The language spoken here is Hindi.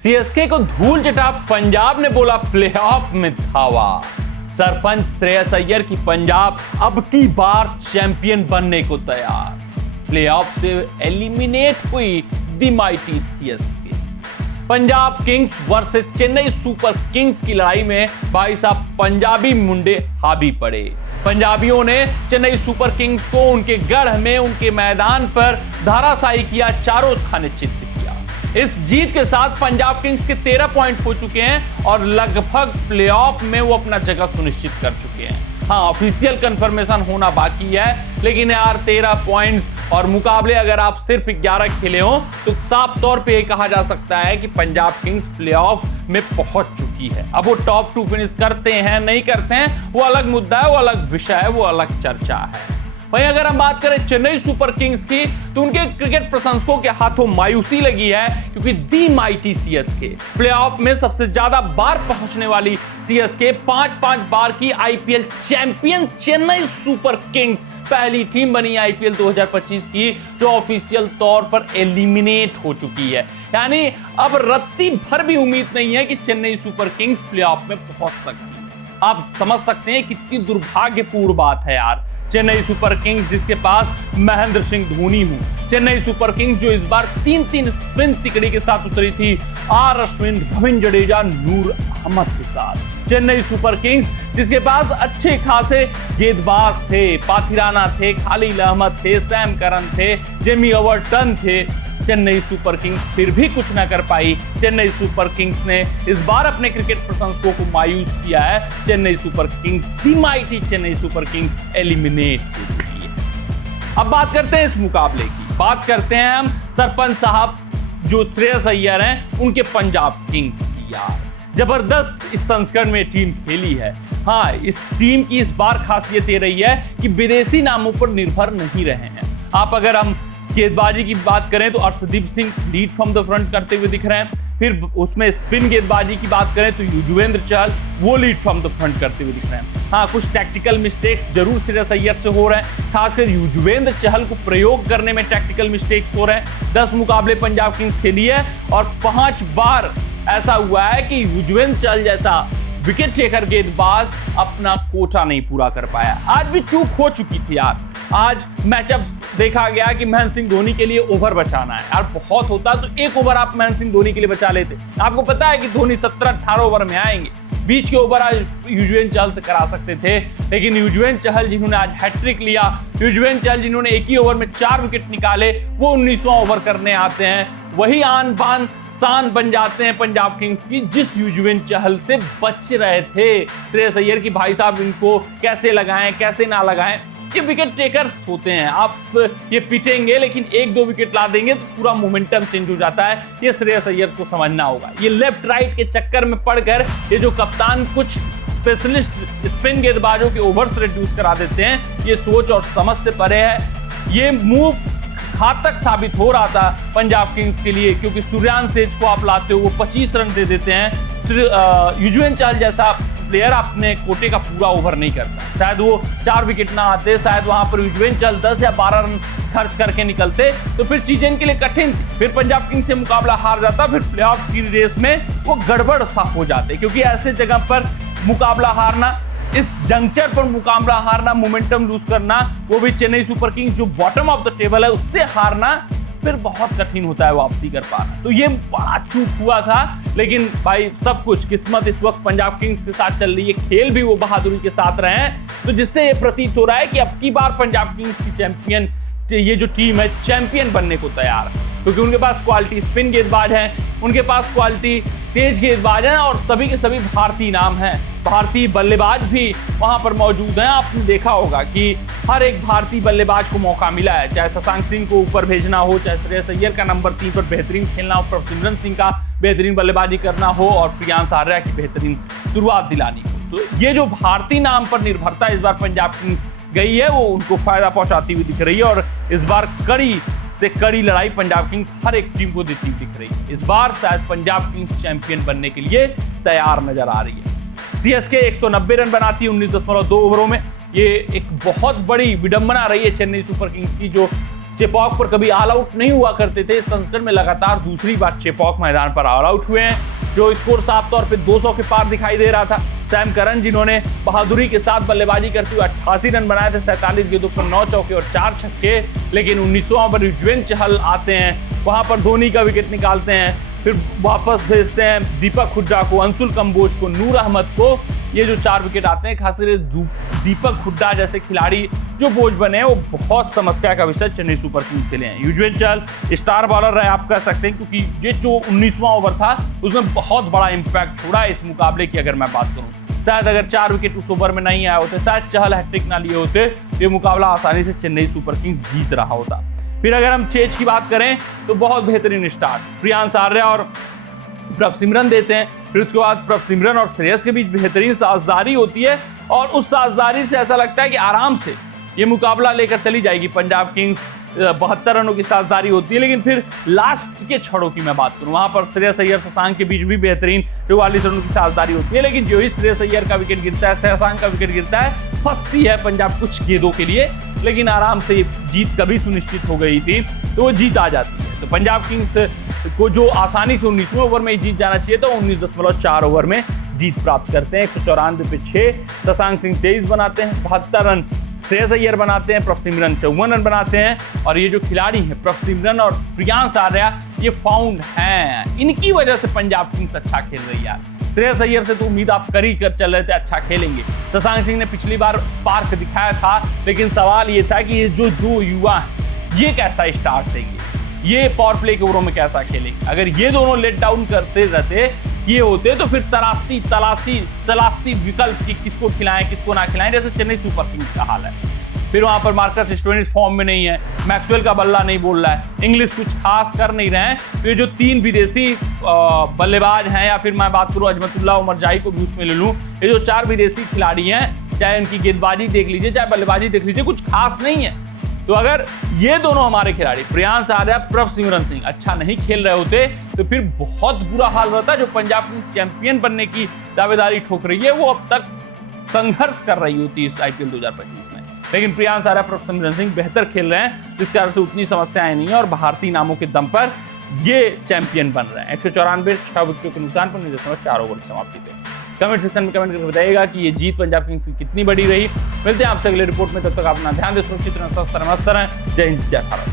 सीएसके को धूल चटा पंजाब ने बोला प्लेऑफ में धावा। सरपंच श्रेयस अय्यर की पंजाब अब की बार चैंपियन बनने को तैयार। प्लेऑफ से एलिमिनेट हुई the mighty CSK. Punjab Kings versus Chennai Super Kings की लड़ाई में भाई साहब पंजाबी मुंडे हावी पड़े। पंजाबियों ने चेन्नई सुपर किंग्स को उनके गढ़ में उनके मैदान पर धराशायी किया, चारों खाने चित्त किया। इस जीत के साथ पंजाब किंग्स के 13 पॉइंट हो चुके हैं और लगभग प्लेऑफ में वो अपना जगह सुनिश्चित कर चुके हैं। हाँ, ऑफिशियल कंफर्मेशन होना बाकी है, लेकिन यार 13 पॉइंट्स और मुकाबले अगर आप सिर्फ 11 खेले हो तो साफ तौर पे कहा जा सकता है कि पंजाब किंग्स प्लेऑफ में पहुंच चुकी है। अब वो टॉप 2 फिनिश करते हैं नहीं करते हैं वो अलग मुद्दा है, वो अलग विषय है, वो अलग चर्चा है। वहीं अगर हम बात करें चेन्नई सुपर किंग्स की तो उनके क्रिकेट प्रशंसकों के हाथों मायूसी लगी है, क्योंकि दी माइटी सीएसके प्लेऑफ में सबसे ज्यादा बार पहुंचने वाली सीएसके 5-5 बार की IPL champion Chennai Super Kings पहली टीम बनी आईपीएल 2025 की जो ऑफिशियल तौर पर एलिमिनेट हो चुकी है। यानी अब रत्ती भर भी उम्मीद नहीं है कि चेन्नई सुपर किंग्स प्लेऑफ में पहुंच सकती है। आप समझ सकते हैं कितनी दुर्भाग्यपूर्ण बात है यार। चेन्नई सुपर किंग्स जिसके पास महेंद्र सिंह धोनी हूं, चेन्नई सुपर किंग्स जो इस बार 3-3 स्पिन तिकड़ी के साथ उतरी थी, आर अश्विन, रविंद्र जडेजा, नूर अहमद के साथ। चेन्नई सुपर किंग्स जिसके पास अच्छे खासे गेंदबाज थे, पाथिराना थे, खालिद अहमद थे, सैम करन थे, जेमी ओवरटन थे। चेन्नई सुपर किंग्स फिर भी कुछ ना कर पाई। चेन्नई सुपर किंग्स ने इस बार अपने क्रिकेट प्रशंसकों को मायूस किया है। Chennai Super Kings the mighty Chennai Super Kings eliminate हो चुकी है। अब बात करते हैं इस मुकाबले की, बात करते हैं हम सरपंच साहब जो श्रेयस अय्यर हैं उनके पंजाब किंग्स की। यार जबरदस्त इस संस्करण में टीम खेली है। हाँ, इस टीम की इस बार खासियत ये रही है कि विदेशी नामों पर निर्भर नहीं रहे हैं। आप अगर हम गेंदबाजी की बात करें तो Arshdeep Singh lead from the front करते हुए दिख रहे हैं। फिर उसमें स्पिन गेंदबाजी की बात करें तो युजवेंद्र चहल वो लीड फ्रॉम द फ्रंट करते हुए दिख रहे हैं। हाँ, कुछ टैक्टिकल मिस्टेक्स जरूर श्रेयस अय्यर से हो रहे हैं, खासकर युजवेंद्र चहल को प्रयोग करने में टैक्टिकल मिस्टेक्स हो रहे हैं। 10 मुकाबले पंजाब किंग्स खेली है और 5 बार ऐसा हुआ है कि युजवेंद्र चहल जैसा विकेट टेकर गेंदबाज अपना कोटा नहीं पूरा कर पाया। आज भी चूक हो चुकी थी यार। आज मैचअप देखा गया कि महेंद्र सिंह धोनी के लिए ओवर बचाना है यार। बहुत होता तो एक ओवर आप महेंद्र सिंह धोनी के लिए बचा लेते। आपको पता है कि धोनी 17-18 ओवर में आएंगे। बीच के ओवर आज युजवेंद्र चहल से करा सकते थे, लेकिन युजवेंद्र चहल जिन्होंने आज हैट्रिक लिया, युजवेंद्र चहल जिन्होंने एक ही ओवर में 4 विकेट निकाले, वो 19वां ओवर करने आते हैं। वही आन बान शान बन जाते हैं पंजाब किंग्स की, जिस युजवेंद्र चहल से बच रहे थे श्रेयस अय्यर की। भाई साहब इनको कैसे लगाएं कैसे ना लगाएं, ये विकेट टेकर्स होते हैं। आप ये पिटेंगे लेकिन 1-2 विकेट ला देंगे तो पूरा मोमेंटम चेंज हो जाता है। ये श्रेयस अय्यर को समझना होगा। ये लेफ्ट राइट के चक्कर में पड़कर ये जो कप्तान कुछ स्पेशलिस्ट स्पिन गेंदबाजों के ओवर्स रिड्यूस करा देते हैं, ये सोच और समझ से परे है। ये मूव घातक साबित हो रहा था पंजाब किंग्स के लिए, क्योंकि सूर्यांश सेज को आप लाते हो वो 25 रन दे देते हैं। युजवेंद्र चहल जैसा प्लेयर अपने कोटे का पूरा ओवर नहीं करता। शायद वो 4 विकेट ना आते, शायद वहां पर युजवेंद्र चहल 10 या 12 रन खर्च करके निकलते तो फिर चीजें इनके लिए कठिन थी। फिर पंजाब किंग्स से मुकाबला हार जाता, फिर प्लेऑफ की रेस में वो गड़बड़ सा हो जाते, क्योंकि ऐसे जगह पर मुकाबला हारना, इस जंक्चर पर मुकाबला हारना, मोमेंटम लूज करना, वो भी चेन्नई सुपर किंग्स जो बॉटम ऑफ द टेबल है उससे हारना, फिर बहुत कठिन होता है वापसी कर पाना। तो ये बड़ा चूक हुआ था, लेकिन भाई सब कुछ किस्मत इस वक्त पंजाब किंग्स के साथ चल रही है। खेल भी वो बहादुरी के साथ रहे हैं, तो जिससे ये प्रतीत हो रहा है कि अब की बार पंजाब किंग्स की चैंपियन ये जो टीम है चैंपियन बनने को तैयार है, क्योंकि उनके पास क्वालिटी स्पिन गेंदबाज हैं, उनके पास क्वालिटी तेज गेंदबाज हैं और सभी के सभी भारतीय नाम हैं। भारतीय बल्लेबाज भी वहां पर मौजूद हैं। आपने देखा होगा कि हर एक भारतीय बल्लेबाज को मौका मिला है, चाहे शशांक सिंह को ऊपर भेजना हो, चाहे श्रेयस अय्यर का नंबर 3 पर बेहतरीन खेलना हो, प्रभसिमरन सिंह का बेहतरीन बल्लेबाजी करना हो और प्रियांश आर्या की बेहतरीन शुरुआत दिलानी हो। तो ये जो भारतीय नाम पर निर्भरता इस बार पंजाब किंग्स गई है, वो उनको फायदा पहुंचाती हुई दिख रही है और इस बार कड़ी से कड़ी लड़ाई पंजाब किंग्स हर एक टीम को देती दिख रही है। इस बार शायद पंजाब किंग्स चैंपियन बनने के लिए तैयार नजर आ रही है। सीएसके 190 रन बनाती है 19.2 ओवरों में। ये एक बहुत बड़ी विडंबना रही है चेन्नई सुपर किंग्स की, जो चेपॉक पर कभी ऑल आउट नहीं हुआ करते थे। इस संस्करण में लगातार दूसरी बार चेपॉक मैदान पर ऑल आउट हुए हैं। जो स्कोर साफ तौर पे 200 के पार दिखाई दे रहा था। सैम करन जिन्होंने बहादुरी के साथ बल्लेबाजी करते हुए 88 रन बनाए थे, 47 गेंदों पर 9 चौके और 4 छक्के। लेकिन 19वां ओवर युजवेंद्र चहल आते हैं, वहां पर धोनी का विकेट निकालते हैं, फिर वापस भेजते हैं दीपक हुड्डा को, अंशुल कंबोज को, नूर अहमद को। ये जो 4 विकेट आते हैं, खासकर दीपक हुड्डा जैसे खिलाड़ी जो बोझ बने हैं, वो बहुत समस्या का विषय चेन्नई सुपर किंग्स के लिए है। युजवेंद्र चहल स्टार बॉलर रहे आप कह सकते हैं, क्योंकि ये जो 19वां ओवर था उसमें बहुत बड़ा इंपैक्ट छोड़ा इस मुकाबले की। अगर मैं बात करूं, शायद अगर 4 विकेट उस ओवर में नहीं आए होते, शायद चहल हैट्रिक ना लिए होते, ये मुकाबला आसानी से चेन्नई सुपर किंग्स जीत रहा होता। फिर अगर हम चेज की बात करें तो बहुत बेहतरीन स्टार्ट प्रियांश आर्या और प्रभसिमरन देते हैं। फिर उसके बाद प्रभसिमरन और श्रेयस के बीच बेहतरीन साझेदारी होती है और उस साझेदारी से ऐसा लगता है कि आराम से ये मुकाबला लेकर चली जाएगी पंजाब किंग्स। 72 रनों की साझेदारी होती है। लेकिन फिर लास्ट के छड़ों की मैं बात करूं, वहां पर श्रेयस अय्यर शशांक के बीच भी बेहतरीन 44 रनों की साझेदारी होती है। लेकिन जो ही श्रेयस अय्यर का विकेट गिरता है, शशांक का विकेट गिरता है, फंसती है पंजाब कुछ गेंदों के लिए। लेकिन आराम से जीत कभी सुनिश्चित हो गई थी, तो वो जीत आ जाती है। तो पंजाब किंग्स को जो आसानी से 19वें ओवर में जीत जाना चाहिए, तो 19.4 ओवर में जीत प्राप्त करते हैं। 194 पे 6, शशांक सिंह 23 बनाते हैं, 72 रन श्रेयस अय्यर बनाते हैं, प्रभसिमरन 54 रन बनाते हैं। और ये जो खिलाड़ी हैं प्रभसिमरन और प्रियांश आर्या, ये फाउंड हैं, इनकी वजह से पंजाब किंग्स अच्छा खेल रही है यार। श्रेयस अय्यर से तो उम्मीद आप कर ही कर चल रहे थे अच्छा खेलेंगे। शशांक सिंह ने पिछली बार स्पार्क दिखाया था, लेकिन सवाल ये था कि ये जो 2 युवा हैं, ये कैसा स्टार्ट देंगे, ये पावर प्ले के ओवरों में कैसा खेलेंगे। अगर ये दोनों लेट डाउन करते रहते, ये होते, तो फिर तलाशती विकल्प कि किसको खिलाएं किसको ना खिलाएं, जैसे चेन्नई सुपर किंग्स का हाल है। फिर वहां पर मार्कस स्टोइनिस फॉर्म में नहीं है, मैक्सवेल का बल्ला नहीं बोल रहा है, इंग्लिश कुछ खास कर नहीं रहे हैं। तो ये जो 3 विदेशी बल्लेबाज हैं, या फिर मैं बात करूं अजमतुल्लाह उमर जाही को भी उसमें ले लूं, ये जो 4 विदेशी खिलाड़ी हैं, चाहे उनकी गेंदबाजी देख लीजिए, चाहे बल्लेबाजी देख लीजिए, कुछ खास नहीं है। तो अगर ये दोनों हमारे खिलाड़ी प्रियांश आर्या, प्रभसिमरन सिंह अच्छा नहीं खेल रहे होते, तो फिर बहुत बुरा हाल रहता। जो पंजाब किंग्स चैंपियन बनने की दावेदारी ठोक रही है, वो अब तक संघर्ष कर रही होती है इस IPL 2025 में। लेकिन प्रियांश आर्या, प्रभसिमरन सिंह बेहतर खेल रहे हैं, जिस कारण से उतनी समस्याएं नहीं है और भारतीय नामों के दम पर ये चैंपियन बन रहे हैं। 194 6 विकेटों के नुकसान पर 9.4 ओवर की समाप्ति पे। कमेंट सेक्शन में कमेंट करके बताइएगा कि ये जीत पंजाब किंग्स की कितनी बड़ी रही। मिलते हैं आपसे अगले रिपोर्ट में, तब तक अपना ध्यान दें, सुरक्षित रहें, स्वस्थ रहें, मस्त रहें। जय हिंद, जय भारत।